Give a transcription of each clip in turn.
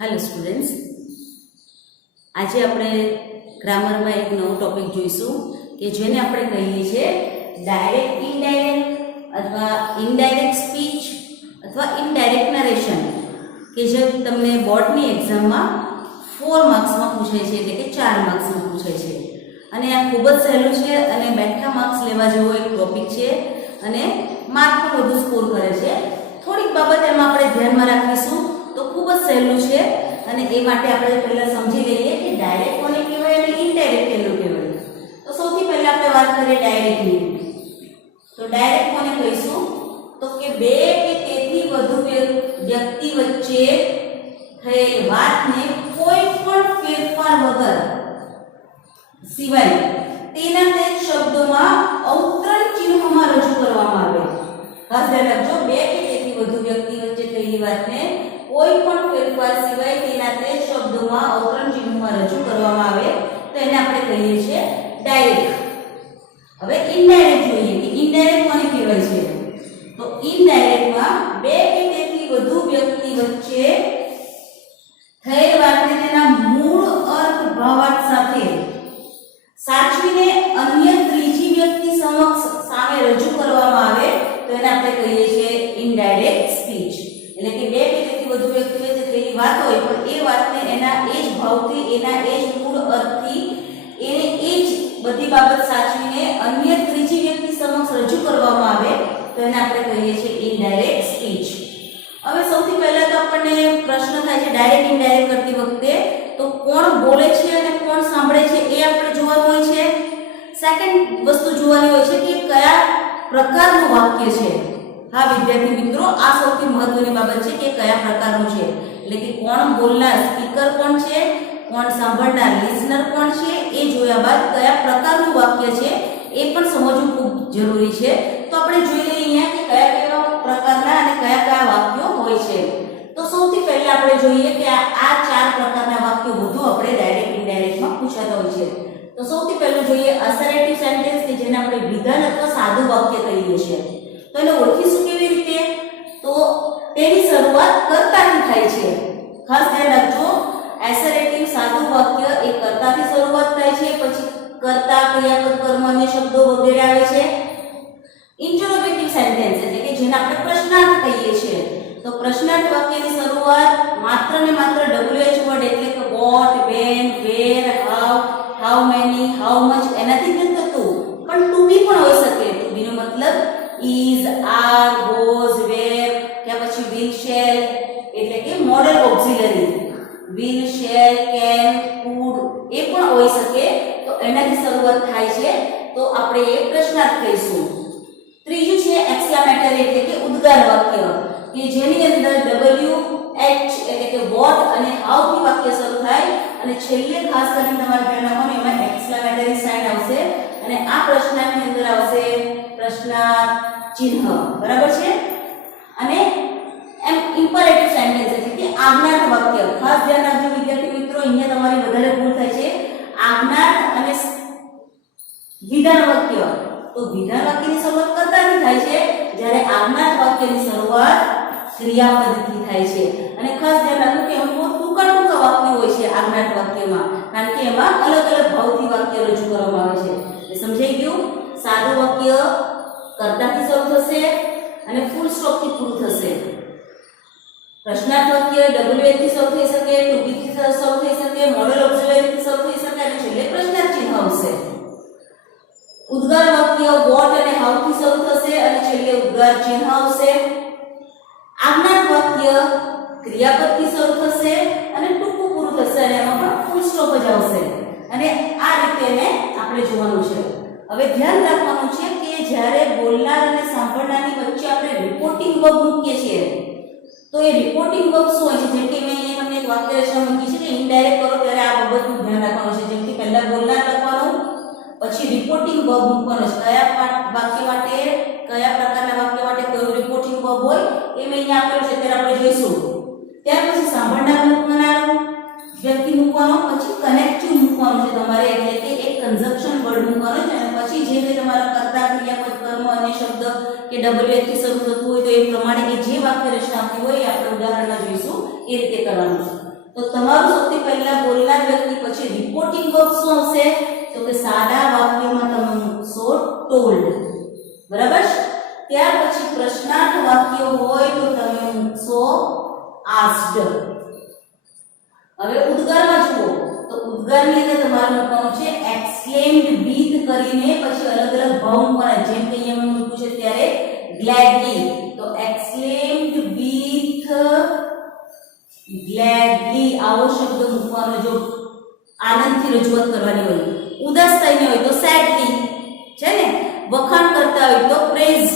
Hello students, આજે આપણે ગ્રામરમાં એક નવો ટોપિક જોઈશું કે જેને આપણે કહીએ છીએ ડાયરેક્ટ ઇનડાયરેક્ટ અથવા ઇનડાયરેક્ટ સ્પીચ અથવા ઇનડાયરેક્ટ નરેશન, કે જે તમને બોર્ડની એક્ઝામમાં 4 માર્ક્સમાં પૂછાય છે, એટલે કે 4 માર્ક્સમાં પૂછાય છે. અને આ ખૂબ જ સહેલું છે અને બેઠા માર્ક્સ લેવા જેવો એક ટોપિક છે અને માર્ક પણ વધુ સ્કોર કરે છે. થોડીક બાબત એમાં આપણે ધ્યાનમાં રાખીશું તો ખૂબ જ સહેલું છે અને એ માટે આપણે પહેલા સમજી લઈએ કે ડાયરેક્ટ કોને કહેવાય અને ઇનડાયરેક્ટ કેને કહેવાય. તો સૌથી પહેલા આપણે વાત કરીએ ડાયરેક્ટની. તો ડાયરેક્ટ કોને કહીશું? તો કે બે કે તેથી વધુ વ્યક્તિ વચ્ચે થયેલ વાતને કોઈ પણ ફેરફાર વગર સિવાય તેના તે શબ્દોમાં અવતરણ ચિહ્નમાં રજૂ કરવામાં આવે. ખાસ ધ્યાન રાખજો, બે કે તેથી વધુ વ્યક્તિ વચ્ચે થયેલી વાતને કોઈ પણ ફેરફાર સિવાય તેના તે શબ્દોમાં અવતરણ ચિહ્નમાં રજૂ કરવામાં આવે તો એને આપણે કહીએ છીએ ડાયરેક્ટ. હવે ઇનડાયરેક્ટ જોઈએ કે ઇનડાયરેક્ટ કોને કહેવાય છે. તો ઇનડાયરેક્ટમાં બે કે તેથી વધુ વ્યક્તિ વચ્ચે થયેલ વાતને તેના મૂળ અર્થ ભાવાર્થ સાથે સાચવીને અન્ય ત્રીજી વ્યક્તિ સમક્ષ સામે રજૂ કરવામાં આવે તો એને આપણે કહીએ છીએ ઇનડાયરેક્ટ સ્પીચ. એટલે કે બે કે તેથી વધુ વ્યક્તિ વચ્ચે થયેલી વાત હોય પણ એ વાતને એના એ જ ભાવથી, એના એ જ મૂળ અર્થથી, એને એ જ બધી બાબત સાચવીને અન્ય ત્રીજી વ્યક્તિ સમક્ષ રજૂ કરવામાં આવે તો એને આપણે કહીએ છીએ ઇનડાયરેક્ટ સ્પીચ. હવે સૌથી પહેલા તો આપણને પ્રશ્ન થાય છે ડાયરેક્ટ ઇનડાયરેક્ટ કરતી વખતે તો કોણ બોલે છે અને કોણ સાંભળે છે એ આપણે જોવાનું હોય છે. સેકન્ડ વસ્તુ જોવાની હોય છે કે કયા પ્રકારનું વાક્ય છે. હા વિદ્યાર્થી મિત્રો, આ સૌથી મહત્વની બાબત છે કે કયા પ્રકારનું છે. એટલે કે કોણ બોલનાર સ્પીકર કોણ છે, કોણ સાંભળનાર લિસનર કોણ છે, એ જોયા બાદ કયા પ્રકારનું વાક્ય છે એ પણ સમજવું ખૂબ જરૂરી છે. તો આપણે જોઈ લઈએ અહીંયા કે કયા કયા પ્રકારના અને કયા કયા વાક્યો હોય છે. તો સૌથી પહેલા આપણે જોઈએ કે આ 4 પ્રકારના વાક્યો વધુ આપણે ડાયરેક્ટ ઇનડાયરેક્ટમાં પૂછાતા હોય છે. તો સૌથી પહેલું જોઈએ અસર્ટિવ સેન્ટેન્સ, કે જેને આપણે વિધાન અથવા સાદું વાક્ય કહીએ છીએ. તો એને ઓળખીશું કેવી રીતે? તો તેની શરૂઆત કર્તાથી થાય છે. ખાસ ધ્યાન રાખજો, એસરેટિવ સાદું વાક્ય એ કર્તાથી શરૂઆત થાય છે, પછી કર્તા, ક્રિયાપદ, કર્મ અને શબ્દો વગેરે આવે છે. ઇન્ટરોગેટિવ સેન્ટેન્સ એટલે કે જેને આપણે પ્રશ્નાર્થ કહીએ છીએ. તો પ્રશ્નાર્થ વાક્યની શરૂઆત માત્ર ને માત્ર WH વર્ડ એટલે કે what, when, where, how many, how much એનાથી જ નથી થતું, પણ ટુ બી પણ હોઈ શકે. ટુ બી નો મતલબ is, are, was, were, કે પછી will, shall એટલે કે model auxiliary will, shall, can, could એ પણ હોઈ શકે. તો એનાથી શરૂઆત થાય છે તો આપણે એ પ્રશ્નાર્થ કહીશું. ત્રીજું છે એક્સક્લેમેટરી એટલે કે ઉદ્ગાર વાક્ય, કે જેની અંદર WH એટલે કે વોટ અને હાઉ થી વાક્ય શરૂ થાય અને છેલ્લે ખાસ કરીને તમારે ધ્યાન રાખવાનું એમાં એક્સક્લેમેટરી સાઇન આવશે અને આ પ્રશ્નાર્થની અંદર આવશે પ્રશ્નાર્થ ચિહ્ન. બરાબર છે? અને એમ ઇમ્પરેટિવ સેન્ટેન્સ એટલે કે આજ્ઞાર્થ વાક્ય. ખાસ ધ્યાન રાખજો વિદ્યાર્થી મિત્રો, અહીંયા તમારી વધારે ભૂલ થાય છે. આજ્ઞાર્થ અને વિધાન વાક્ય. તો વિધાન વાક્યની શરૂઆત કર્તાથી થાય છે, જ્યારે આજ્ઞાર્થ વાક્યની શરૂઆત ક્રિયાપદથી થાય છે. અને ખાસ ધ્યાન રાખો કે અમુક ટૂંકા વાક્યો હોય છે આજ્ઞાર્થ વાક્યમાં, કારણ કે એમાં અલગ અલગ ભાવથી વાક્ય રજૂ કરવામાં આવે છે. એ સમજાઈ ગયું? સાદું વાક્ય કર્તાથી શરૂ થશે અને ફૂલ સ્ટોપ થી પૂરું થશે. પ્રશ્નાર્થ વાક્ય WH થી શરૂ થઈ શકે, ટુ બી થી શરૂ થઈ શકે, મોડલ ઓક્સિલરી થી શરૂ થઈ શકે અને છેલ્લે પ્રશ્નાર્થ ચિહ્ન આવશે. ઉદ્ગાર વાક્ય વોટ અને હાઉ થી શરૂ થશે અને છેલ્લે ઉદ્ગાર ચિહ્ન આવશે. આજ્ઞાર્થ વાક્ય ક્રિયાપદ થી શરૂ થશે અને ટૂંકું પૂરું થશે અને એમાં પણ ફૂલ સ્ટોપ જ આવશે. અને આ રીતે એને આપણે જોવાનું છે. હવે ધ્યાન રાખવાનું છે કે જ્યારે બોલનાર અને સાંભળનારની વચ્ચે આપણે રિપોર્ટિંગ વર્બ મૂકીએ છીએ તો એ રિપોર્ટિંગ વર્બ શું હોય છે? જેમ કે મેં અહીંયા તમને એક વાક્ય રચના મૂકી છે કે ઇનડાયરેક્ટ કરો ત્યારે આ બાબતનું ધ્યાન રાખવાનું છે. જેમ કે પહેલા બોલનાર લખવાનું, પછી રિપોર્ટિંગ વર્બ મૂકવાનો છે. કયા વાક્ય માટે, કયા પ્રકારના વાક્ય માટે કયું રિપોર્ટિંગ વર્બ હોય એ મેં અહીંયા આપેલું છે, ત્યારે આપણે જોઈશું. ત્યાર પછી સાંભળનાર મૂકવાનો વ્યક્તિ મૂકવાનો, પછી કનેક્ટિવ મૂકવાનું છે તમારે, એટલે કે એક કન્જંક્શન વર્ડ મૂકવાનો છે અને પછી જે કે તમારા કર્તા, ક્રિયાપદ, કર્મ અને શબ્દ કે WH થી શરૂ થતું હોય તો એ પ્રમાણે કે જે વાક્ય રચના આપી હોય એ આપણે ઉદાહરણમાં જોઈશું એ રીતે કરવાનું છે. તો તો તમારું સૌથી પહેલા બોલનાર વ્યક્તિ પછી રિપોર્ટિંગ વર્બ શું આવશે તો કે સાદા વાક્યમાં તમે મૂકશો ટોલ્ડ, બરાબર છે. ત્યાર પછી પ્રશ્નાર્થ વાક્ય હોય તો તમે મૂકશો આસ્ક્ડ. હવે ઉદ્ગારમાં જુઓ તો ઉદ્ગારની અંદર તમારે મૂકવાનું છે એક્સક્લેમ્ડ વિથ કરીને પછી અલગ અલગ ભાવ મૂકવાના. જેમ કે અહીંયા મેં મૂક્યું છે ત્યારે ગ્લેડલી, તો એક્સક્લેમ્ડ વિથ ગ્લેડલી આવો શબ્દ મૂકવાનો જો આનંદથી રજૂઆત કરવાની હોય. ઉદાસ થઈને હોય તો સેડલી છે ને, વખાણ કરતા હોય તો પ્રેઝ.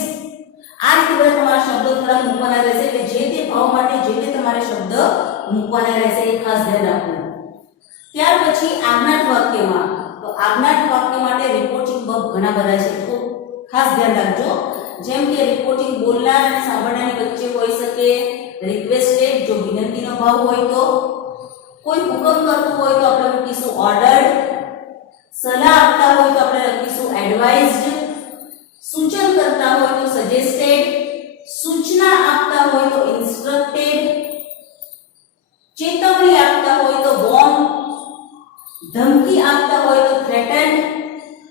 આ રીતે બધા તમારા શબ્દો થોડા મૂકવાના રહેશે કે જે તે ભાવ માટે જે તે તમારે શબ્દ મૂકવાના રહેશે એ ખાસ ધ્યાન રાખવું. ત્યાર પછી આજ્ઞાર્થ વાક્યમાં, તો આજ્ઞાર્થ વાક્ય માટે રિપોર્ટિંગ વર્બ ઘણા બધા છે તો ખાસ ધ્યાન રાખજો. જેમ કે રિપોર્ટિંગ બોલનાર અને સાંભળનારની વચ્ચે હોઈ શકે. રિક્વેસ્ટેડ જો વિનંતીનો ભાવ હોય તો, કોઈ હુકમ કરતું હોય તો આપણે મૂકીશું ઓર્ડર્ડ, સલાહ આપતા હોય તો આપણે લખીશું એડવાઇઝડ, સૂચન કરતા હોય તો સજેસ્ટેડ, સૂચના આપતા હોય તો ઇન્સ્ટ્રક્ટેડ, ચેતવણી આપતા હોય તો વોર્ન, ધમકી આપતા હોય તો થ્રેટન્ડ,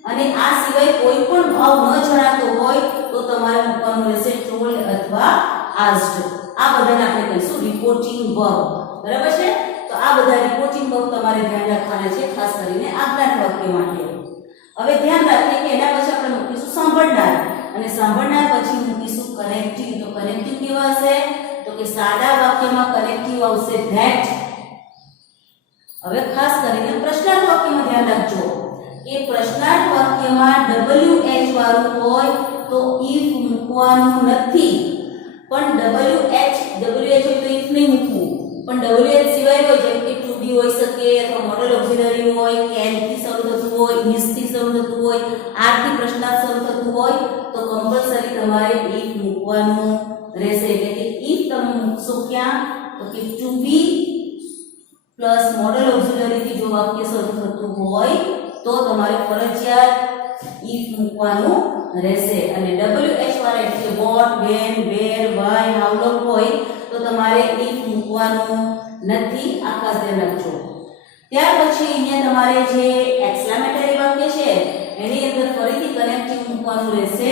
અને આ સિવાય કોઈ પણ ભાવ ન જણાતો હોય તો તમારે મૂકવાનું રહેશે ટોલ્ડ અથવા આસ્ક્ડ. આ બધાને આપણે કહીશું રિપોર્ટિંગ વર્બ, બરાબર છે. તો આ બધા રિપોર્ટિંગ વર્બ તમારે ધ્યાન રાખવાના છે ખાસ કરીને આજ્ઞાર્થ વાક્ય માટે. હવે ધ્યાન રાખીએ કે એના પછી આપણે મૂકીશું સાંભળનાર, અને સાંભળનાર પછી મૂકીશું કનેક્ટિવ. તો કનેક્ટિવ કેવા હશે તો કે સાદા વાક્યમાં કનેક્ટિવ આવશે ધેટ. હવે ખાસ કરીને પ્રશ્નાર્થ વાક્યમાં ધ્યાન રાખજો કે પ્રશ્નાર્થ વાક્યમાં WH વાળું હોય તો if મૂકવાનું નથી, પણ WH હોય તો if નહીં મૂકવું. પણ WH સિવાય હોય જેમ કે to be હોઈ શકે અથવા મોડલ ઓક્સિલરી હોય, can થી શરૂ થતું હોય, is થી શરૂ થતું હોય, are થી પ્રશ્નાર્થ શરૂ થતું હોય તો કમ્પલસરી તમારે if મૂકવાનું રહેશે. એટલે કે if તમે મૂકશો ક્યાં તો કે to be plus model auxiliary થી જો વાક્ય શરૂ થતું હોય તો તમારે ફરજિયાત if મૂકવાનું રહેશે. અને WH વાળા એટલે what, when, where, why, how long હોય તો તમારે if મૂકવાનું નથી. આ ખાસ ધ્યાન રાખજો. ત્યાર પછી અહીંયા તમારે જે એક્સક્લેમેટરી વાક્ય છે એની અંદર ફરીથી કનેક્ટિવ મૂકવાનું રહેશે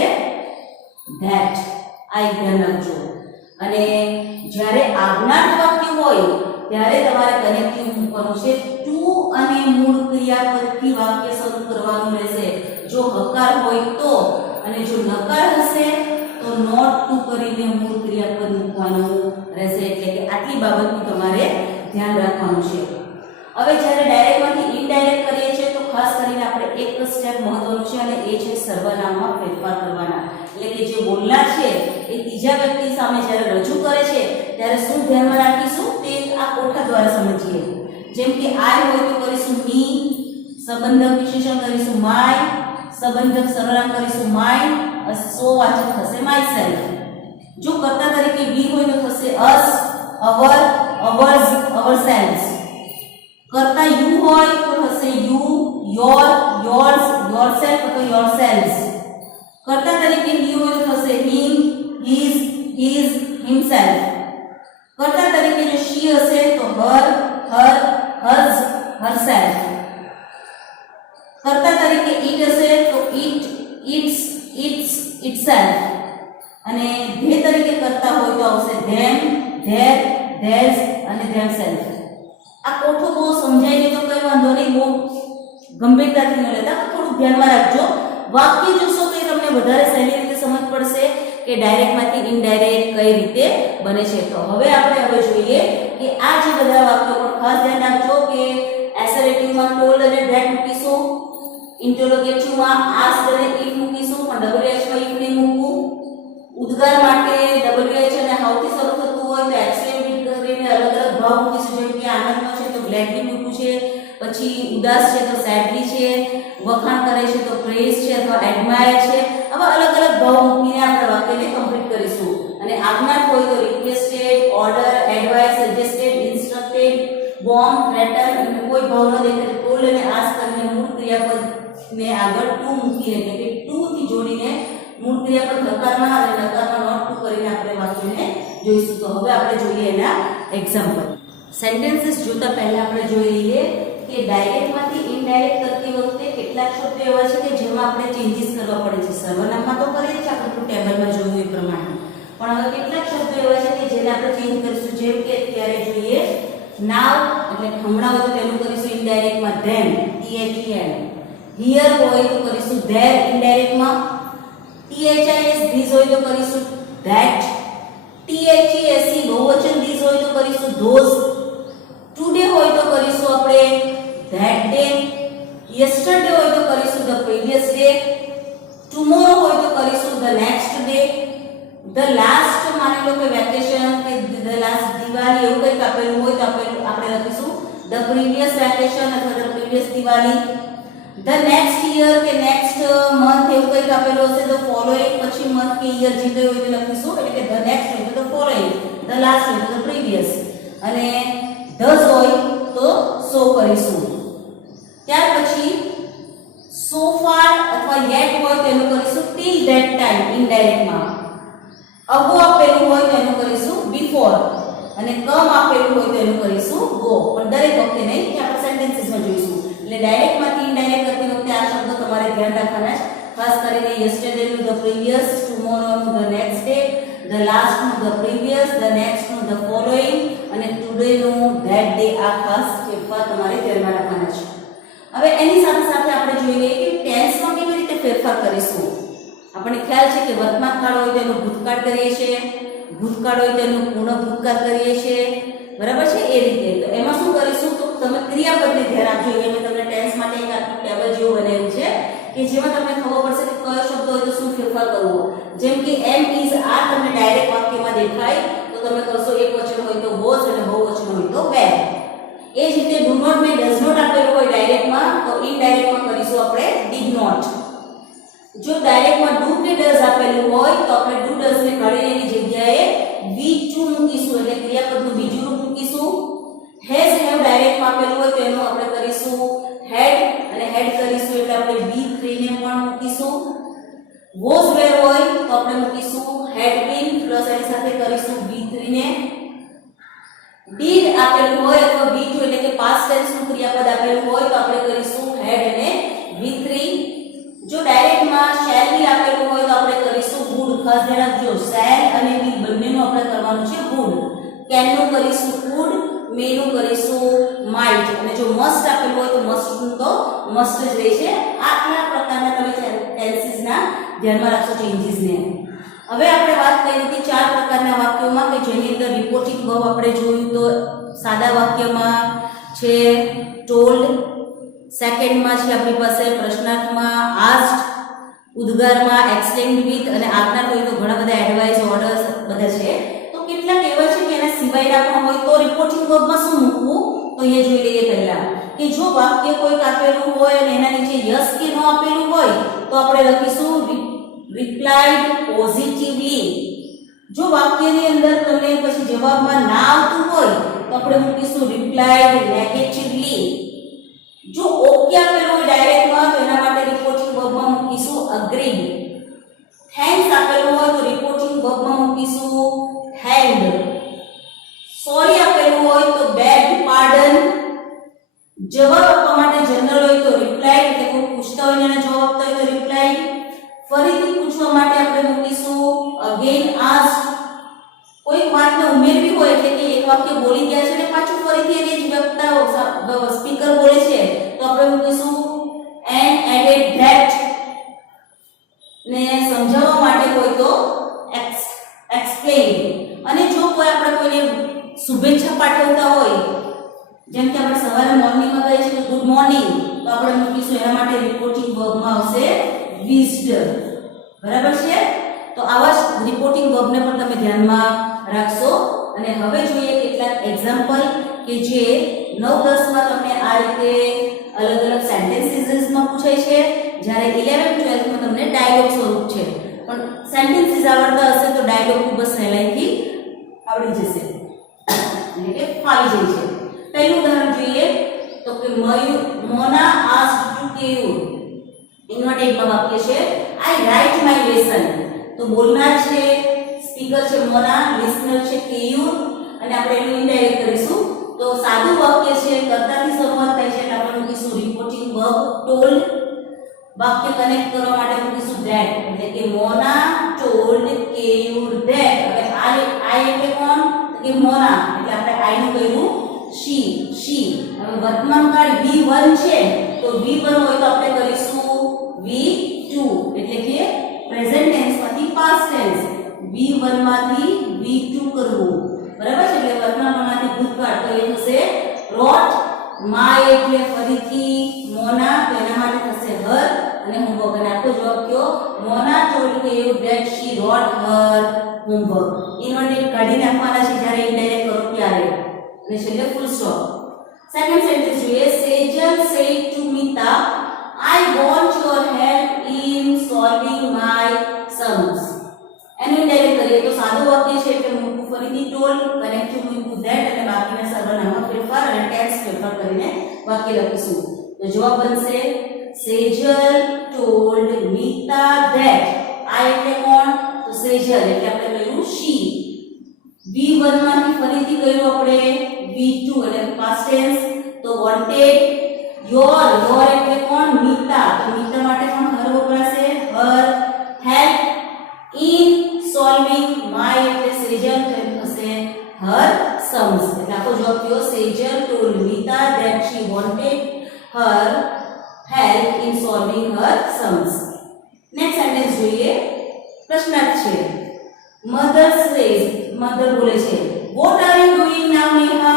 that. આ એક ધ્યાન રાખજો. અને જ્યારે આજ્ઞાર્થ વાક્ય હોય ત્યારે તમારે કનેક્ટિવ મૂકવાનું છે ટુ અને મૂળ ક્રિયાપદથી વાક્ય શરૂ કરવાનું રહેશે. જો હકાર હોય તો, અને જો નકાર હશે તો નોટ ટુ કરીને મૂળ ક્રિયાપદ મૂકવાનું રહેશે. એટલે કે આટલી બાબતનું તમારે ધ્યાન રાખવાનું છે. હવે જ્યારે ડાયરેક્ટમાંથી ઇનડાયરેક્ટ કરીએ છીએ તો ખાસ કરીને આપણે એક સ્ટેપ મહત્વનું છે અને એ છે સર્વનામમાં ફેરફાર કરવાના. એટલે કે જે બોલનાર છે એ ત્રીજા વ્યક્તિ સામે જ્યારે રજૂ કરે છે ત્યારે શું ધ્યાનમાં રાખીશું તે આ કોઠા દ્વારા સમજીએ. જેમ કે આઈ હોય તો કરીશું મી, સંબંધક વિશેષણ કરીશું માય, સંબંધક સર્વનામ કરીશું માઇન્ડ, સો વાચક થશે માય સેલ્ફ. જો કર્તા તરીકે વી હોય તો થશે અસ, અવર, અવર્સ, અવર સેલ્વ્સ. કર્તા યુ હોય તો થશે યુ, યોર, યોર્સ, યોરસેલ્ફ અથવા યોરસેલ્વ્સ. કર્તા તરીકે હી હોય તો થશે હિમ, હિઝ, હિઝ, હિમસેલ્ફ. કર્તા તરીકે જો શી હશે તો હર, હર, હર્સ, હરસેલ્ફ. કર્તા તરીકે ઈટ હશે તો ઈટ, ઇટ્સ, ઇટ્સ, ઇટસેલ્ફ. અને ધે તરીકે કરતા હોય તો આવશે ધેમ, ધેર, ધેર્સ અને ધેમસેલ્ફ. આ કોઠો બહુ સમજાય નહીં તો કઈ વાંધો નહીં, બહુ ગંભીરતાથી ન લેતા, થોડું ધ્યાનમાં રાખજો. વાક્ય જોશો તો એ તમને વધારે સહેલી રીતે સમજ પડશે કે ડાયરેક્ટમાંથી ઇનડાયરેક્ટ કઈ રીતે બને છે. તો હવે આપણે જોઈએ કે આ જે બધા વાક્યો પર ખાસ ધ્યાન રાખજો કે એસરેટિવમાં ટોલ્ડ અને ધેટ મૂકીશું, ઇન્ટરોગેટિવમાં આસ્ક્ડ અને ઇફ મૂકીશું, પણ WH માં ઇફ નહીં મૂકવું. ઉદ્ગાર માટે WH અને હાઉ થી શરૂ થતું હોય તો એક્સક્લેમેટિવ કરીને અલગ અલગ ભાવ મૂકીશું. જેમ કે આનંદમાં છે તો ગ્લેડલી મૂકવું છે, પછી ઉદાસ છે તો સેડલી છે, વખાણ કરે છે તો પ્રેઝ છે અથવા એડમાયર છે. આવા અલગ અલગ ભાવ મૂકીને આપણે વાક્યને કમ્પ્લીટ કરીશું. અને આજ્ઞા હોય તો requested, order, advice, suggested, instructed, warned, threaten. કોઈ ભાવ ન દેખાય ટોલ્ડ અને આસ્ક કરીને મૂળ ક્રિયાપદને આગળ ટુ મૂકીને એટલે કે ટુ થી જોડીને મૂળ ક્રિયાપદ નકારમાં અને નકારમાં નોટ ટુ કરીને આપણે વાક્યને જોઈશું. તો હવે આપણે જોઈએ એના એક્ઝામ્પલ. સેન્ટેન્સીસ જોતા પહેલા આપણે જોઈ લઈએ કે ડાયરેક્ટમાંથી ઇનડાયરેક્ટ કરતી વખતે કેટલાક શબ્દો એવા છે કે જેમાં આપણે ચેન્જીસ કરવા પડે છે. સર્વનામમાં તો કરીએ જ આપણે ટેબલમાં જોયું એ પ્રમાણે, પણ હવે કેટલાક શબ્દો એવા છે કે જેને આપણે ચેન્જ કરીશું. જેમ કે અત્યારે જોઈએ નાવ એટલે હમણાં હોય તો તેનું કરીશું ઇનડાયરેક્ટમાં ધેન, THEN. હિયર હોય તો કરીશું ધેર ઇનડાયરેક્ટમાં. THIS ધીસ હોય તો કરીશું ધેટ. THESE બહુવચન ધીસ હોય તો કરીશું ધોઝ. ટુડે હોય તો કરીશું આપણે ધેટ ડે. યસ્ટરડે હોય તો કરીશું ધ પ્રીવિયસ ડે. ટુમોરો હોય તો કરીશું the next day. The last માની લો કે વેકેશન કે ધ લાસ્ટ દિવાળી એવું કંઈક આપેલું હોય તો આપણે લખીશું ધ પ્રીવિયસ વેકેશન અથવા the previous Diwali. The next year કે નેક્સ્ટ મંથ એવું કંઈક આપેલું હશે તો ફોલોઈંગ પછી મંથ કે યર જે કંઈ હોય તે લખીશું. એટલે કે ધ નેક્સ્ટ હોય તો ફોલોઈંગ, ધ લાસ્ટ હોય તો પ્રીવિયસ, અને ધસ હોય તો સો કરીશું. ત્યાર પછી સો ફાર અથવા યેટ હોય તો એનું કરીશું ટીલ ધેટ ટાઈમ ઇનડાયરેક્ટમાં. અગો આપેલું હોય તો એનું કરીશું બિફોર, અને કમ આપેલું હોય તો એનું કરીશું ગો. પણ દરેક વખતે નહીં, કે આપણે સેન્ટેન્સીસમાં જોઈશું. એટલે ડાયરેક્ટમાંથી ઇનડાયરેક્ટ કરતી વખતે આ શબ્દો તમારે ધ્યાન રાખવાના છે. ખાસ કરીને યસ્ટરડે નું ધ પ્રીવિયસ, ટુમોરો નું the next day, the last નું ધ પ્રીવિયસ, ધ નેક્સ્ટ નું ધ ફોલોઈંગ, અને ટુડે નું ધેટ ડે. આ ખાસ ફેરફાર તમારે ધ્યાનમાં રાખવાના છે. હવે એની સાથે સાથે આપણે જોઈ લઈએ કે ટેન્સમાં કેવી રીતે ફેરફાર કરીશું. આપણને ખ્યાલ છે કે વર્તમાન કાળ હોય તો એનું ભૂતકાળ કરીએ છીએ, ભૂતકાળ હોય તો એનું પૂર્ણ ભૂતકાળ કરીએ છીએ, બરાબર છે એ રીતે. તો એમાં શું કરીશું, તો તમે ક્રિયાપદને ધ્યાન આપજો. એ મેં તમને ટેન્સ માટે એક આખું ટેબલ જેવું બનાવ્યું છે કે જેમાં તમને ખબર પડશે કે કયો શબ્દ હોય તો શું ફેરફાર કરવો. જેમ કે એમ ઇઝ આ તમને ડાયરેક્ટ વાક્યમાં દેખાય તો તમે કરશો એક વચન હોય તો વોઝ અને બહુવચન હોય તો વેર. એ જ રીતે ડુ નોટ ને ડઝ નોટ આપેલું હોય ડાયરેક્ટમાં તો ઇનડાયરેક્ટમાં કરીશું આપણે ડીડ નોટ. જો ડાયરેક્ટમાં ડુ કે ડઝ આપેલું હોય તો આપણે ડુ ડઝ ને કાઢીને એની જગ્યાએ વી ટુ મૂકીશું, એટલે ક્રિયાપદનું બીજું રૂપ મૂકીશું. હેઝ હેવ ડાયરેક્ટમાં આપેલું હોય તો એનું આપણે કરીશું હેડ, અને હેડ કરીશું એટલે આપણે V3 ને પણ મૂકીશું. વોઝ વેર હોય તો આપણે મૂકીશું હેડ બીન પ્લસ એની સાથે કરીશું V3 ને. ડીડ આપેલું હોય અથવા V2 એટલે કે પાસ્ટ ટેન્સ નું ક્રિયાપદ આપેલું હોય તો આપણે કરીશું હેડ અને V3. જો ડાયરેક્ટમાં શેલ બી આપેલું હોય તો આપણે કરીશું વુડ. ખાસ ધ્યાન રાખજો, શેલ અને બી બંનેનું આપણે કરવાનું છે વુડ. કેન નું કરીશું કુડ, મે નું કરીશું માઇટ, અને જો મસ્ટ આપેલું હોય તો મસ્ટ નું તો મસ્ટ જ રહેશે. આટલા પ્રકારના તમે ટેન્સીસના ધ્યાનમાં રાખશો ચેન્જીસને. હવે આપણે વાત કરી હતી ચાર પ્રકારના વાક્યોમાં કે જેની અંદર રિપોર્ટિંગ વર્બ આપણે જોયું તો સાદા વાક્યમાં છે ટોલ્ડ, સેકન્ડમાં છે આપણી પાસે પ્રશ્નાર્થમાં આસ્ક્ડ, ઉદ્ગારમાં એક્સપ્લેન્ડ વિથ, અને આજ્ઞા હોય તો ઘણા બધા એડવાઇસ, ઓર્ડર્સ બધા છે. તો કેટલાક એવા છે કે એના સિવાય રાખવા હોય તો રિપોર્ટિંગ વર્બમાં શું મૂકવું તો એ જોઈ લઈએ. પહેલા કે જો વાક્ય કોઈક આપેલું હોય અને એના નીચે યસ કે નો આપેલું હોય તો આપણે લખીશું રિપ્લાઇડ પોઝિટિવલી. જો વાક્યની અંદર તમને પછી જવાબમાં ના આવતું હોય તો આપણે મૂકીશું રિપ્લાઇડ નેગેટિવલી. જો ઓકે આપેલું હોય ડાયરેક્ટમાં તો એના માટે રિપોર્ટિંગ વર્બમાં મૂકીશું અગ્રીડ. થેન્ક્સ આપેલું હોય તો રિપોર્ટિંગ વર્બમાં મૂકીશું થેન્ક્ડ. સોરી આપેલું હોય તો બેગ પાર્ડન. જવાબ આપવા માટે જનરલ હોય તો રિપ્લાઇડ, એટલે કોઈ પૂછતા હોય એને જવાબ આપતા હોય તો રિપ્લાઇડ. ફરીથી પૂછવા માટે આપણે મૂકીશું અગેન આસ્ક્ડ. કોઈ વાતને ઉમેરવી હોય એટલે કે એક વાક્ય બોલી ગયા છે અને પાછું ફરીથી એને જ વક્તા સ્પીકર બોલે છે તો આપણે મૂકીશું એન્ડ એડેડ ધેટ. ને સમજાવવા માટે હોય તો એક્સપ્લેન. અને જો કોઈ આપણે કોઈને શુભેચ્છા પાઠવતા હોય, જેમ કે આપણે સવારે મોર્નિંગમાં કહીએ છીએ ગુડ મોર્નિંગ, તો આપણે મૂકીશું એના માટે રિપોર્ટિંગ વર્બમાં આવશે વિઝ્ડ. બરાબર છે? તો આવા જ રિપોર્ટિંગ વર્બને પણ તમે ધ્યાનમાં રાખશો. અને હવે જોઈએ કેટલાક એક્ઝામ્પલ કે જે 9-10 માં તમને આ રીતે અલગ અલગ સેન્ટેન્સીસમાં પૂછાય છે, જ્યારે 11-12 માં તમને ડાયલોગ સ્વરૂપ છે. પણ સેન્ટેન્સીસ આવડતા હશે તો ડાયલોગ ખૂબ જ સહેલાઈથી આવડી જશે, એટલે કે ફાવી જાય છે. પહેલું ઉદાહરણ જોઈએ તો કે મોના આસ્ક્ડ ટુ કેયુર. ઇન્વર્ટેડમાં વાક્ય છે આઈ રાઇટ માય લેસન. તો બોલનાર છે સ્પીકર છે મોના, લિસનર છે કેયુર, અને આપણે એનું ઇનડાયરેક્ટ કરીશું તો વાક્ય કનેક્ટ કરવા માટે મૂકીશું ધેટ, એટલે કે મોના ટોલ્ડ કેયુર ધેટ. હવે આઈ એટલે કોણ? તો કે મોના, એટલે આપણે આઈ નું કર્યું શી. હવે વર્તમાન કાળ V1 છે તો V1 હોય તો આપણે કરીશું V2, એટલે કે પ્રેઝન્ટ ટેન્સ માંથી પાસ્ટ ટેન્સ. V1 માંથી V2 કરવું, બરાબર છે. એટલે વર્તમાનમાંથી ભૂતકાળ તો એ થશે wrote. માય એટલે ફરીથી મોના, તો એના માટે થશે હર. અને હોમવર્ક, અને આખો જવાબ કયો? મોના told you that she wrote her homework. Inverted કાઢી નાખવાના છે જ્યારે ઇનડાયરેક્ટ કરો ત્યારે, અને છેલ્લે ફૂલ સ્ટોપ. સેકન્ડ સેન્ટેન્સ જોઈએ. Sejal said to Mita, I want your help in solving my sums. એનું ઇનડાયરેક્ટ કરીએ તો સાદું વાક્ય છે એટલે મૂકવું ફરીથી told, કનેક્ટિવ મૂકવું that, અને બાકીના સર્વનામમાં ફેરફાર અને ટેન્સ ફેરફાર કરીને વાક્ય લખીશું. તો જવાબ બનશે Sejal told Mita that. I એટલે કોણ? તો સેજલ, એટલે આપણે કહ્યું she. V1 માંથી ફરીથી કહ્યું આપણે V2, એટલે past tense. તો wanted your એટલે કોણ? Mita. તો Mita માટે પણ her વપરાશે, her. help in solving my એટલે સેજલ, તો થશે her sums. એટલે આખો જવાબ કયો? Sejal told Mita that she wanted her help in solving her sums. Next sentence જોઈએ. પ્રશ્નાર્થ છે. મધર says, મધર બોલે છે, what are you doing now Neha?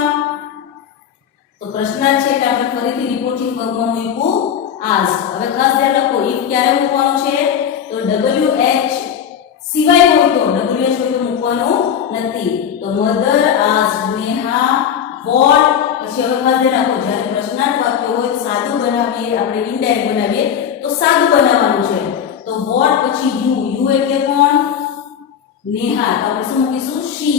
તો પ્રશ્નાર્થ છે એટલે આપણે ફરીથી રિપોર્ટિંગ વર્બમાં મૂકવું ask. હવે ખાસ ધ્યાન રાખો, if ક્યારે મૂકવાનું છે? તો WH સિવાય હોય તો, WH હોય તો મૂકવાનું નથી. તો મધર asked Neha what. પછી હવે ખાસ ધ્યાન રાખો, જ્યારે પ્રશ્નાર્થ વાક્ય હોય તો સાદું બનાવીએ, આપણે ઇનડાયરેક્ટ બનાવીએ તો સાદું બનાવવાનું છે. તો what પછી યુ એટલે કોણ? નેહા, તો આપણે શું મૂકીશું? she.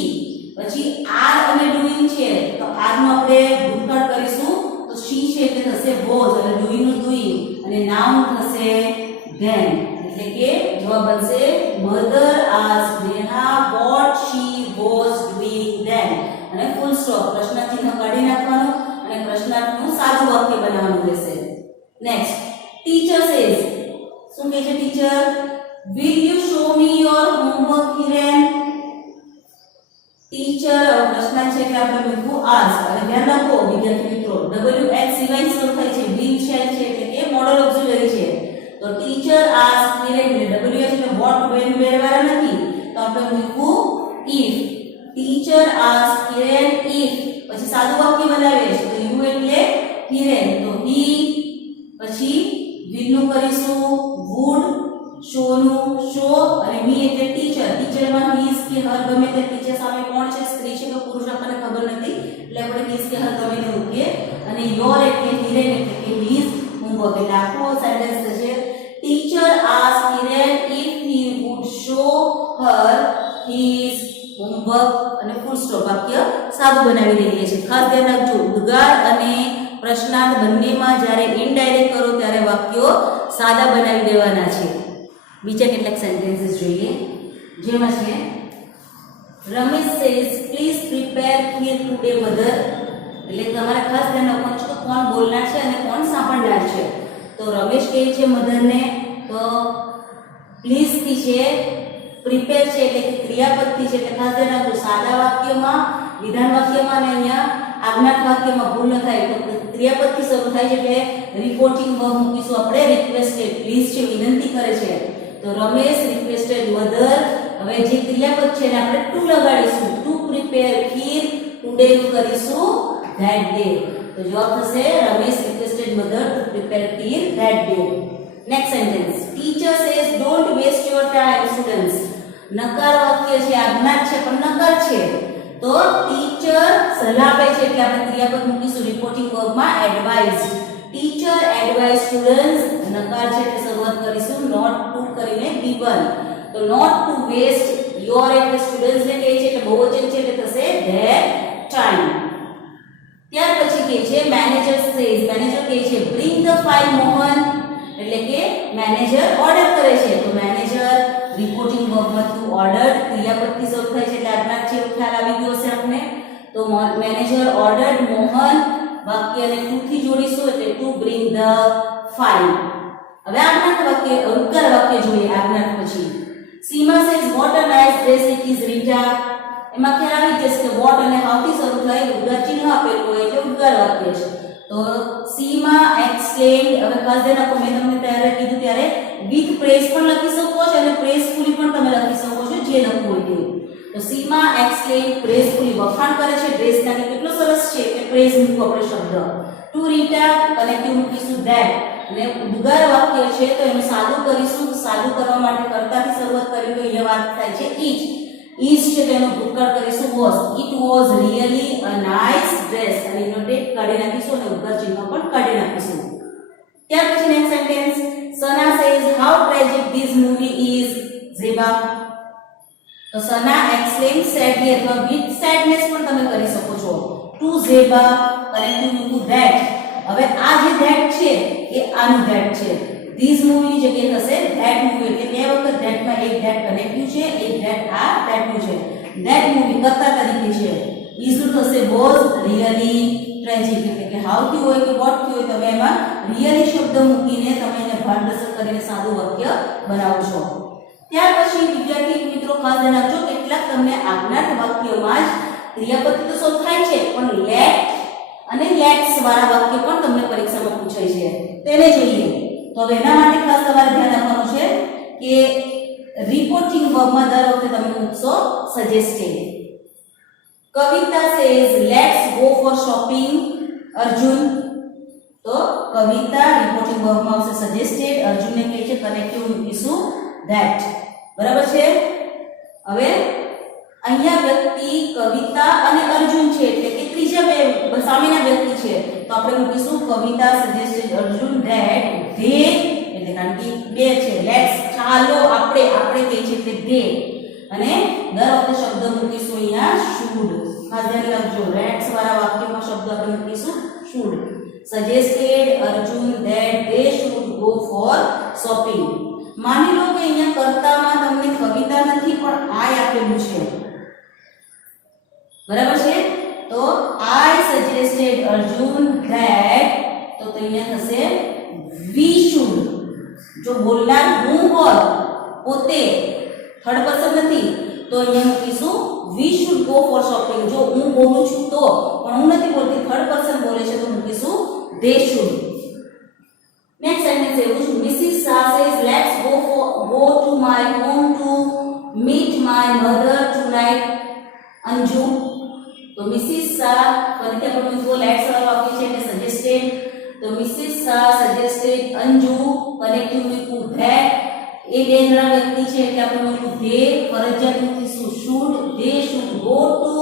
પછી આર અને ડુઈંગ છે તો આર નું આપણે ભૂતકાળ કરીશું, તો she છે એટલે થશે was, અને ડુઈંગ નું ડુઈંગ, અને નાઉન થશે then. એટલે કે જવાબ બનશે mother asked Neha what she was doing then. અને ફૂલ સ્ટોપ, પ્રશ્ન ચિહ્ન કાઢી નાખવાનું અને પ્રશ્નાર્થનું સાદું વાક્ય બનાવવાનું રહેશે. Next, teacher says. શું કહે છે teacher? will you show me your homework Hiren? Teacher પ્રશ્નાર્થ છે એટલે આપણે મૂકવું ask. અને ધ્યાન રાખો વિદ્યાર્થી મિત્રો, WH સિવાય શરૂ થાય છે, will shall છે એટલે કે મોડલ ઓક્ઝિલરી છે. તો ટીચર ask Hiren, એટલે WH એટલે what, when, where વાળા નથી, તો આપણે મૂકવું if. Teacher ask Hiren if. પછી સાદું વાક્ય બનાવીએ છે તો you એટલે Hiren, તો he. પછી will નું કરીશું would, show નું show, અને me એટલે ટીચર. ટીચર માં his કે her ગમે તે, ટીચર સામે કોણ છે? સ્ત્રી છે કે પુરુષ આપણને ખબર નથી, એટલે આપણે his કે her ગમે તે મૂકીએ. અને your એટલે Hiren એટલે કે his homework. એટલે આખો સેન્ટેન્સ થશે teacher asked Hiren if he would show her his homework, અને ફૂલ સ્ટોપ. વાક્ય સાદું બનાવી દઈએ છીએ. ખાસ ધ્યાન રાખજો, ઉદ્ગાર અને પ્રશ્નાર્થ બંનેમાં જ્યારે ઇનડાયરેક્ટ કરો ત્યારે વાક્યો સાદા બનાવી દેવાના છે. બીજા કેટલાક સેન્ટેન્સીસ જોઈએ, જેમાં છે Ramesh says please prepare kheer today mother. એટલે તમારે ખાસ ધ્યાન રાખવાનું છે કે કોણ બોલનાર છે અને કોણ સાંભળનાર છે. તો રમેશ કહે છે મધરને, તો પ્લીઝ થી છે, પ્રિપેર છે એટલે કે ક્રિયાપદથી છે, એટલે ખાસ ધ્યાન રાખજો સાદા વાક્યમાં, વિધાન વાક્યમાં અને અહીંયા આજ્ઞાક વાક્યમાં ભૂલ ન થાય. તો ક્રિયાપદથી શરૂ થાય છે એટલે રિપોર્ટિંગ વર્બ મૂકીશું આપણે રિક્વેસ્ટેડ. પ્લીઝ છે વિનંતી કરે છે, તો રમેશ રિક્વેસ્ટેડ મધર. હવે જે ક્રિયાપદ છે એને આપણે ટુ લગાડીશું, ટુ પ્રિપેર ખીર ટુડે નું કરીશું ધેટ ડે. તો જવાબ થશે Ramesh requested mother to prepare kheer that day. Next sentence, teacher says don't waste your time students. નકાર વાક્ય છે, આજ્ઞા છે પણ નકાર છે, તો ટીચર સલાહ આપે છે એટલે આપણે ક્રિયાપદ મૂકીશું રિપોર્ટિંગ વર્બમાં એડવાઇઝ. ટીચર એડવાઇઝ સ્ટુડન્ટ્સ, નકાર છે એટલે શરૂઆત કરીશું નોટ ટુ કરીને B1. તો નોટ ટુ વેસ્ટ યોર એટલે સ્ટુડન્ટ્સ ને કહે છે એટલે બહુવચન છે એટલે થશે their time. ત્યાર પછી કહે છે મેનેજર સેઝ, મેનેજર કહે છે બ્રિંગ ધ ફાઇલ મોહન, એટલે કે મેનેજર ઓર્ડર કરે છે, તો મેનેજર રિપોર્ટિંગ વર્બમાંથી ઓર્ડર ક્રિયાપદથી શરૂ થાય છે એટલે આજ્ઞા છે ખ્યાલ આવી ગયો હશે આપને. તો મેનેજર ઓર્ડર્ડ મોહન, વાક્યને ટુ થી જોડીશું એટલે ટુ બ્રિંગ ધ ફાઇલ. હવે આજ્ઞાર્થ વાક્ય ઉદ્ગાર વાક્ય જોઈએ આજ્ઞાર્થ પછી. Seema says what a nice dress it is Rita. એમાં ખ્યાલ આવી જશે કે વોટ અને હાઉથી શરૂ થાય ઉદ્ગાર ચિહ્ન આપેલું હોય એટલે ઉદ્ગાર વાક્ય છે. તો સીમા એક્સપ્લેન્ડ, હવે ખાસ ધ્યાન આપો, મેં તમને ત્યારે કીધું ત્યારે વિથ પ્રેસ પણ લખી શકો છો અને પ્રેસફુલી પણ તમે લખી શકો છો, જે લખવું હોય તે. તો સીમા એક્સપ્લેન્ડ પ્રેસફુલી વખાણ કરે છે ડ્રેસના કે કેટલો સરસ છે કે પ્રેસ મૂકો આપણે શબ્દ. ટુ રીટા કનેક્ટિવ મૂકીશું ધેટ, અને ઉદ્ગાર વાક્ય છે તો એનું સાદું કરીશું. તો સાદું કરવા માટે કર્તાથી શરૂઆત કરી તો અહીંયા વાત થાય છે ઇટ. ઇઝ છે તો એનો ભૂતકાળ કરીશું was. It was really a nice dress, અને એનો ડેટ કાઢી નાખીશું અને ઉદ્ગાર ચિહ્ન પણ કાઢી નાખીશું. ત્યાર પછી next sentence, Sana says how tragic this movie is Zeba. તો સના એક્સપ્લેન સેડલી અથવા વિથ સેડનેસ પણ તમે કરી શકો છો. To Zeba connective to that. હવે આ જે ધેટ છે એ આનું ધેટ છે. ધીસ મૂવીની જગ્યાએ થશે ધેટ મૂવી, એટલે બે વખત ધેટમાં એક ધેટ કનેક્ટિવ છે, એક ધેટ આ ધેટનું છે. ધેટ મૂવી કર્તા તરીકે છે. ઇઝનું થશે વોઝ રિયલી ટ્રેજિક, એટલે કે હાઉ થી હોય કે વોટ થી હોય તમે એમાં રિયલી શબ્દ મૂકીને તમે એને ભાષાંતર કરીને સાદું વાક્ય બનાવો છો. ત્યાર પછી વિદ્યાર્થી મિત્રો ખાસ ધ્યાન આપજો, કેટલાક તમને આજ્ઞાર્થ વાક્યમાં જ ક્રિયાપદ તો શોધ થાય છે, પણ લેટ અને લેટ્સ વાળા વાક્ય પણ તમને પરીક્ષામાં પૂછાય છે, તેને જોઈએ. તો હવે એના માટે ખાસ તમારે ધ્યાન આપવાનું છે કે રિપોર્ટિંગ વર્બમાં દર વખતે તમે મૂકશો suggested. Kavita says let's go for shopping Arjun. તો કવિતા રિપોર્ટિંગ વર્બમાં આવશે સજેસ્ટેડ, અર્જુનને કહે છે કનેક્ટિવ મૂકીશું ધેટ. બરાબર છે. હવે અહીંયા વ્યક્તિ કવિતા અને અર્જુન છે, એટલે કે ત્રીજા બે સામેના વ્યક્તિ છે, તો આપણે મૂકીશું કવિતા સજેસ્ટેડ અર્જુન ધેટ ધે, એટલે કારણ કે બે છે. લેટ્સ ચાલો આપણે કહે છે એટલે ધે, અને દર વખતે શબ્દ મૂકીશું અહીંયા શુડ. ખાસ ધ્યાન રાખજો, લેટ્સ વાળા વાક્યમાં શબ્દ આપણે મૂકીશું should. Suggested Arjun that they should go for shopping. માની લો કે અહીંયા કર્તામાં તમને કવિતા નથી પણ આય આપેલું છે. બરાબર છે. તો આઈ સજેસ્ટેડ અર્જુન ધેટ, તો અહીંયા થશે વી શુડ. જો બોલનાર હું હોય પોતે, થર્ડ પર્સન નથી, તો અહીંયા મૂકીશું we should go for shopping. જો હું બોલું છું તો, પણ હું નથી બોલતી, થર્ડ પર્સન બોલે છે, તો મૂકીશું ધે શુડ. નેક્સ્ટ સેન્ટેન્સ એવું છે, Mrs Shah says let's go to my home to meet my mother tonight Anju. તો મિસિસ શાહ ફરીથી આપણે મૂકવું લેટ્સ વાળું વાક્ય છે એટલે સજેસ્ટેડ. તો Mrs Shah suggested Anju connective મૂકવું ધેટ. એ બે જણા વ્યક્તિ છે એટલે આપણે મૂકવું ધે, ફરજિયાત મૂકીશું should. They should go to.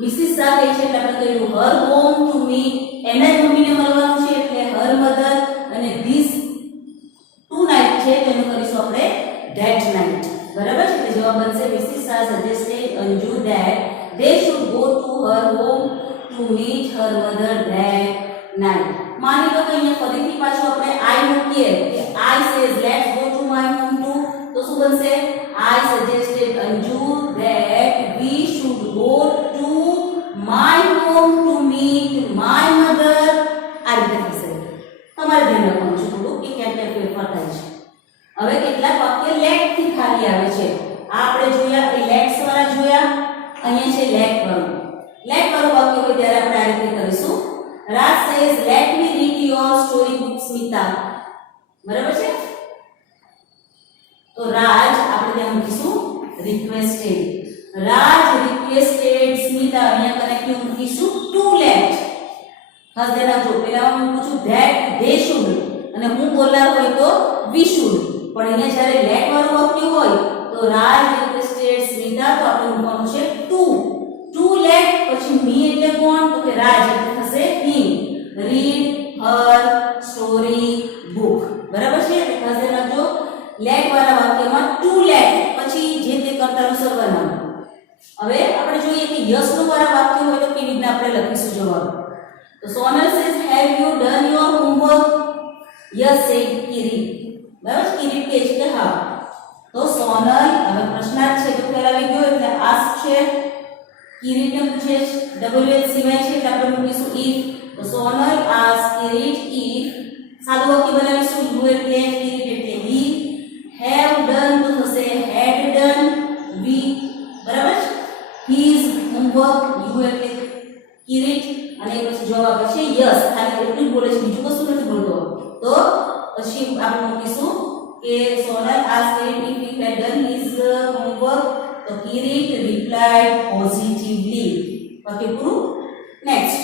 Mrs Shah કહે છે એટલે આપણે કહ્યું હર હોમ ટુ મીટ, એના જ મમ્મીને મળવાનું છે એટલે હર મધર, અને ધીસ ટુ નાઇટ છે તો એનું કરીશું આપણે ધેટ નાઇટ. બરાબર છે. એટલે જવાબ બનશે Mrs Shah suggested Anju that they should go to her home to meet her mother that night. માની લો કે અહીંયા ફરીથી પાછું આપણે I મૂકીએ કે I says let's go to my home to, તો શું બનશે I suggested Anju that we should go to my home to meet my mother. આ રીતે થશે. તમારે ધ્યાન રાખવાનું છે થોડું કે ક્યાં ક્યાં ફેરફાર થાય છે. હવે કેટલાક વાક્ય લેટ થી ખાલી આવે છે. આ આપણે જોયા એ લેટ્સ વાળા જોયા. અહીંયા છે લેટ વાળું. લેટ વાળું વાક્ય હોય ત્યારે આપણે આ રીતે કરીશું. Raj says let me read your story book Smita. બરાબર છે. તો રાજ આપણે ત્યાં મૂકીશું રિક્વેસ્ટેડ. રાજ રિક્વેસ્ટેડ સ્મિતા, અહીંયા કનેક્ટિવ મૂકીશું ટુ લેટ. ખાસ ધ્યાન રાખજો, પહેલા હું મૂકું છું ધેટ ધે શુડ, અને હું બોલનાર હોય તો વી શુડ. પણ અહીંયા જ્યારે લેટ વાળું વાક્ય હોય તો રાજ રિક્વેસ્ટેડ સ્મિતા, તો આપણે મૂકવાનું છે ટુ. ટુ લેટ પછી મી એટલે કોણ, તો કે રાજ, એટલે થશે હિમ. રીડ હર સ્ટોરી બુક. બરાબર છે. એટલે ખાસ ધ્યાન રાખજો, લેટ વાળા વાક્યમાં ટુ લેટ પછી જે તે કર્તાનું સર્વનામ. હવે આપણે જોઈએ કે યસ નું વાળા વાક્ય હોય તો કેવી રીતના આપણે લખીશું જવાબ. તો Sonal says have you done your homework. Yes said Kirit. બરાબર. કિરીટ કહે છે કે હા. તો સોનલ, હવે પ્રશ્નાર્થ છે તો પહેલા આવી ગયો એટલે આસ્ક છે. કિરીટને પૂછે છે, WH સિવાય છે એટલે આપણે મૂકીશું if. તો સોનલ આસ્ક કિરીટ if. સાદું વાક્ય બનાવીશું યુ એટલે અને પછી જવાબ આપે છે યસ, ખાલી એટલું જ બોલે છે, બીજું કશું નથી બોલતો. તો પછી આપણે મૂકીશું કે Sonal asked him if he had done his homework. તો Kirit replied positively. Okay, પૂરું. Next,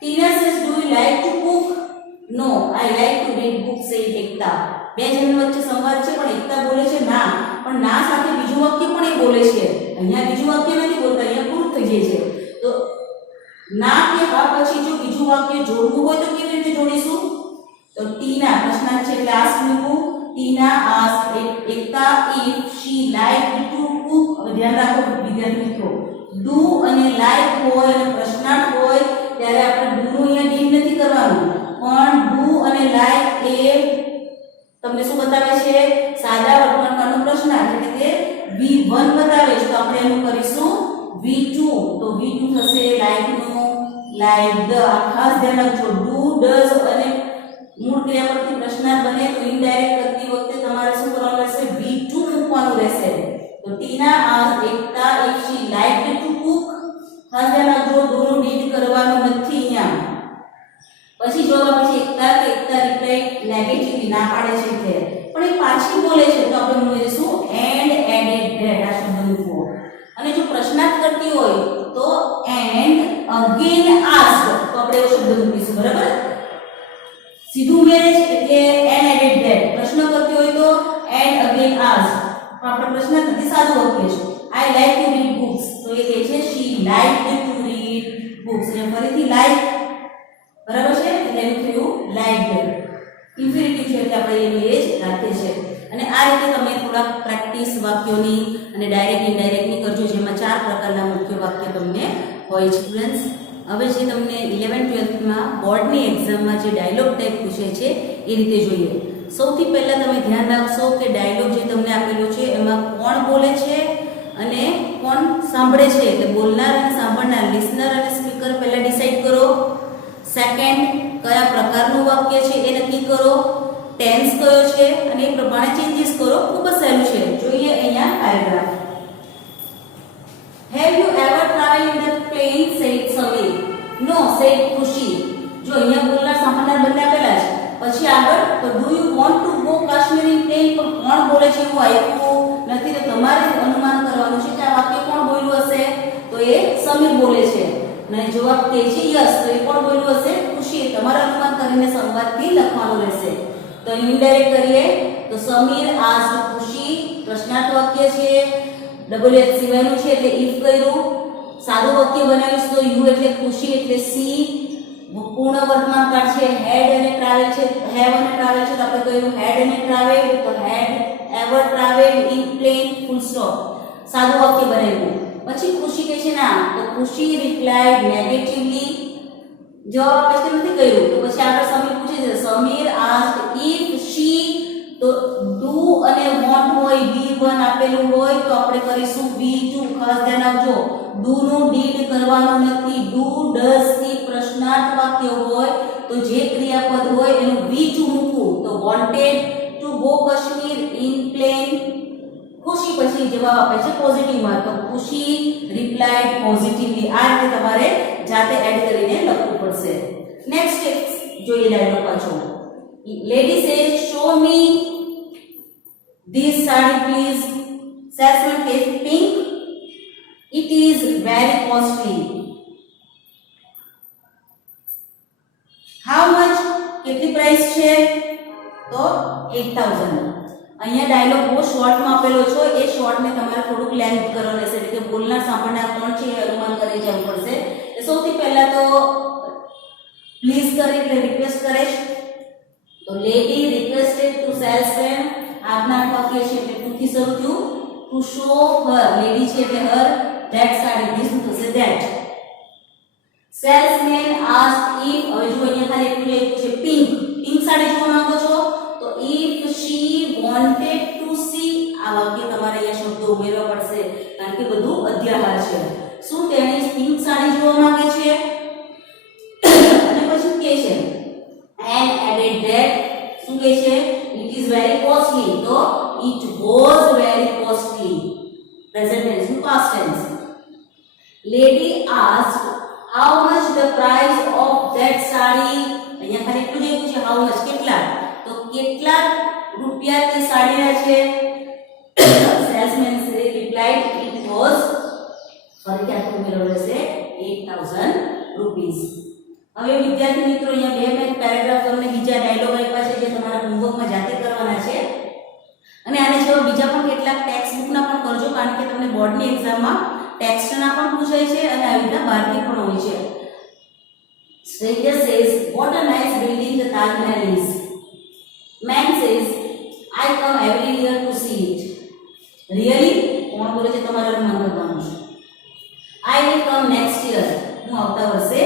Tina says, do you like to cook? No, I like to read books, said Ekta. બે જણ વચ્ચે સંવાદ છે પણ એકતા બોલે છે ના, પણ ના સાથે બીજું વાક્ય પણ એ બોલે છે. અહીંયા બીજું વાક્ય નથી બોલતા, અહીંયા પૂરું થઈ જાય છે. તો ના કે હા પછી જો બીજું વાક્ય જોડવું હોય તો કેવી રીતે જોડીશું? તો ટીના પ્રશ્નાર્થ છે એટલે આસ્ક મૂકું. Tina ask Ekta if she liked to cook. હવે ધ્યાન રાખો વિદ્યાર્થી મિત્રો, ડુ અને લાઈક હોય અને પ્રશ્નાર્થ હોય ત્યારે આપણે ડુ નું અહીંયા ડીડ નથી કરવાનું, પણ ડુ અને લાઈક એ તમને શું બતાવે છે? સાદા વર્તમાનકાળનો પ્રશ્નાર્થ એટલે કે V1 બતાવે છે. તો આપણે એનું કરીશું V2. તો V2 થશે લાઈક નું લાઈક ધ. ખાસ ધ્યાન રાખજો, ડુ ડઝ અને મૂળ ક્રિયા પરથી પ્રશ્નાર્થ બને તો ઇનડાયરેક્ટ કરતી વખતે તમારે શું કરવાનું રહેશે? V2 મૂકવાનું રહેશે. તો ટીના asked Ekta if she liked to cook. ખાસ ધ્યાન રાખજો, ડુ નું ડીડ કરવાનું નથી અહીંયા. પછી જવાબ આપે છે એકતા કે એકતા રિપ્લાય નેગેટિવલી, ના પાડે છે એટલે, પણ એ પાછી બોલે છે તો આપણે મૂકીશું એન્ડ એડેડ ધેટ. આ શબ્દ મૂકવો. અને જો પ્રશ્નાર્થ કરતી હોય તો એન્ડ અગેન આસ્ક, તો આપણે એવો શબ્દ મૂકીશું. બરાબર, સીધું ઉમેરે છે એટલે એન્ડ એડેડ ધેટ. પ્રશ્ન કરતી હોય તો એન્ડ અગેન આસ્ક. આપણે પ્રશ્નાર્થ નથી, સાદું વાક્ય છે. I like to read books, તો એ કહે છે શી લાઇક્ડ ટુ રીડ બુક્સ. અને ફરીથી લાઈક, બરાબર છે, એટલે એનું થયું લાઇક્ડ. ઇન્ફિનિટિવ છે એટલે આપણે એનું એ જ રાખીએ છીએ. અને આ રીતે તમે થોડા પ્રેક્ટિસ વાક્યોની અને ડાયરેક્ટ ઇનડાયરેક્ટની કરજો, જેમાં 4 પ્રકારના મુખ્ય વાક્ય તમને હોય છે. સ્ટુડન્ટ્સ, હવે જે તમને 11th-12thમાં બોર્ડની એક્ઝામમાં જે ડાયલોગ ટાઈપ પૂછે છે એ રીતે જોઈએ. સૌથી પહેલા તમે ધ્યાન રાખશો કે ડાયલોગ જે તમને આપેલો છે એમાં કોણ બોલે છે અને કોણ સાંભળે છે. એટલે બોલનાર અને સાંભળનાર, લિસનર અને સ્પીકર પહેલા ડિસાઈડ કરો. સેકન્ડ, કયા પ્રકારનું વાક્ય છે એ નક્કી કરો. ટેન્સ કયો છે અને એ પ્રમાણે ચેન્જીસ કરો. ખૂબ જ સહેલું છે. જોઈએ અહીંયા paragraph. Have you ever traveled in the plane? said Samir. No, said Khushi. જો અહીંયા બોલનાર સાંભળનાર બંને આપેલા છે. પછી આગળ તો do you want to go Kashmir in plane? પણ કોણ બોલે છે એવું આપ્યું નથી, તો તમારે અનુમાન કરવાનું છે કે આ વાક્ય કોણ બોલ્યું હશે. તો એ સમીર બોલે છે. અને જવાબ કે છે યસ, તો એ કોણ બોલ્યું હશે? ખુશી. તમારે અનુમાન કરીને સંવાદથી લખવાનું રહેશે. તો ઇનડાયરેક્ટ કરીએ તો સમીર આસ્ક્ડ ખુશી, પ્રશ્નાર્થ વાક્ય છે, WH સિવાયનું છે એટલે if કર્યું. સાદું વાક્ય બનાવીશ તો યુ એટલે ખુશી એટલે સી. પૂર્ણ વર્તમાનકાળ છે, હેડ અને ટ્રાવેલ છે, હેવ અને ટ્રાવેલ છે તો આપણે કહ્યું હેડ અને ટ્રાવેલ. તો had ever travelled in plane, full stop. સાદું વાક્ય બનાવ્યું. પછી ખુશી કહે છે ના, તો ખુશી રિપ્લાઇડ નેગેટિવલી, જવાબ આપે છે નથી કહ્યું. તો પછી આગળ સમીર પૂછે છે, સમીર આસ્ક્ડ ઇફ શી. તો ડુ અને વોન્ટ હોય, V1 આપેલું હોય તો આપણે કરીશું V2. ખાસ ધ્યાન આપજો, ડુ નું ડીડ કરવાનું નથી. ડુ ડઝ થી પ્રશ્નાર્થ વાક્ય હોય તો જે ક્રિયાપદ હોય એનું V2 મૂકવું. તો wanted to go Kashmir in plane. ખુશી પછી જવાબ આપે છે પોઝિટિવમાં, તો ખુશી રિપ્લાઇડ પોઝિટિવલી. આ રીતે તમારે જાતે એડ કરીને લખવું પડશે. નેક્સ્ટ જોઈએ ડાયલોગ પાછો. Lady says show me this sari please. Salesman says pink. It is very costly. How much, કેટલી પ્રાઇસ છે? તો 8000. અહીંયા ડાયલોગ બહુ શોર્ટમાં આપેલો છે, એ શોર્ટને તમારે થોડુંક લેન્થ કરવાનું રહેશે, એટલે કે બોલનાર સાંભળનાર કોણ છે એ અનુમાન કરી જવું પડશે. એટલે સૌથી પહેલા તો પ્લીઝ કરે એટલે રિક્વેસ્ટ કરે છે. તો લેડી રિક્વેસ્ટેડ ટુ સેલ્સમેન, આજ્ઞા વાક્ય છે એટલે ટુ થી શરૂ થયું. ટુ શો હર, લેડી છે એટલે હર ધેટ સાડી, ધીસ થશે ધેટ. સેલ્સમેન આસ્ક્ડ ઇફ, હવે જો અહીંયા ખાલી એટલું લખ્યું છે પિંક. પિંક સાડી જોવા માંગો છો તો if she wanted to see. આ વાક્ય તમારે અહીંયા શબ્દો ઉમેરવા પડશે કારણ કે બધું અધ્યાહાર છે. શું તેણે પિંક સાડી જોવા માંગે છે? અને પછી કે છે and added that, શું કહે છે? it is very costly. તો it was very costly, present tense નું past tense. Lady asked how much the price of that sari. અહીંયા ખાલી એટલું જ આપ્યું છે હાઉ મચ કેટલા, તો કેટલા રૂપિયા તે સાડીના છે. સેલ્સમેન રિપ્લાઇડ ઇટ વોઝ, ફરીથી આખું ઉમેરો રહેશે 8000 રૂપીસ. હવે વિદ્યાર્થી મિત્રો અહીંયા બે મેં પેરેગ્રાફ તમને બીજા ડાયલોગ આપ્યા છે જે તમારા હોમવર્કમાં જાતે કરવાના છે. અને આને જેવા બીજા પણ કેટલાક ટેક્સ્ટ બુકના પણ કરજો, કારણ કે તમને બોર્ડની એક્ઝામમાં ટેક્સ્ટના પણ પૂછાય છે અને આવી રીતના બહારથી પણ હોય છે. Stranger says, "What a nice building the Taj Mahal is." Man says, "I come every year to see it." Really? કોણ બોલે છે? તમારે અનુમાન કરવાનું છે. I will come next year. હું આવતા વર્ષે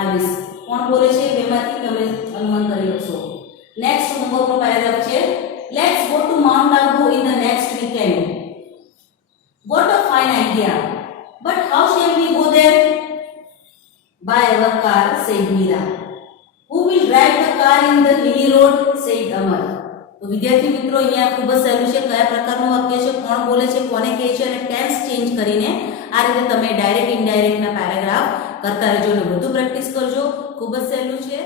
આવીશ. કોણ બોલે છે? બેમાંથી તમે અનુમાન કરી શકશો. નેક્સ્ટ હોમવર્કનો પેરેગ્રાફ છે. Let's go to Mount Abu in the next weekend. What a fine idea. But how shall we go there? By our car, said Meera. Who will drive the car in the hilly road? said Amar. તો વિદ્યાર્થી મિત્રો અહીંયા ખૂબ જ સહેલું છે. કયા પ્રકારનું વાક્ય છે, કોણ બોલે છે, કોને કહે છે અને ટેન્સ ચેન્જ કરીને આ રીતે તમે ડાયરેક્ટ ઇનડાયરેક્ટના પેરેગ્રાફ કરતા રહેજો અને વધુ પ્રેક્ટિસ કરજો. ખૂબ જ સહેલું છે.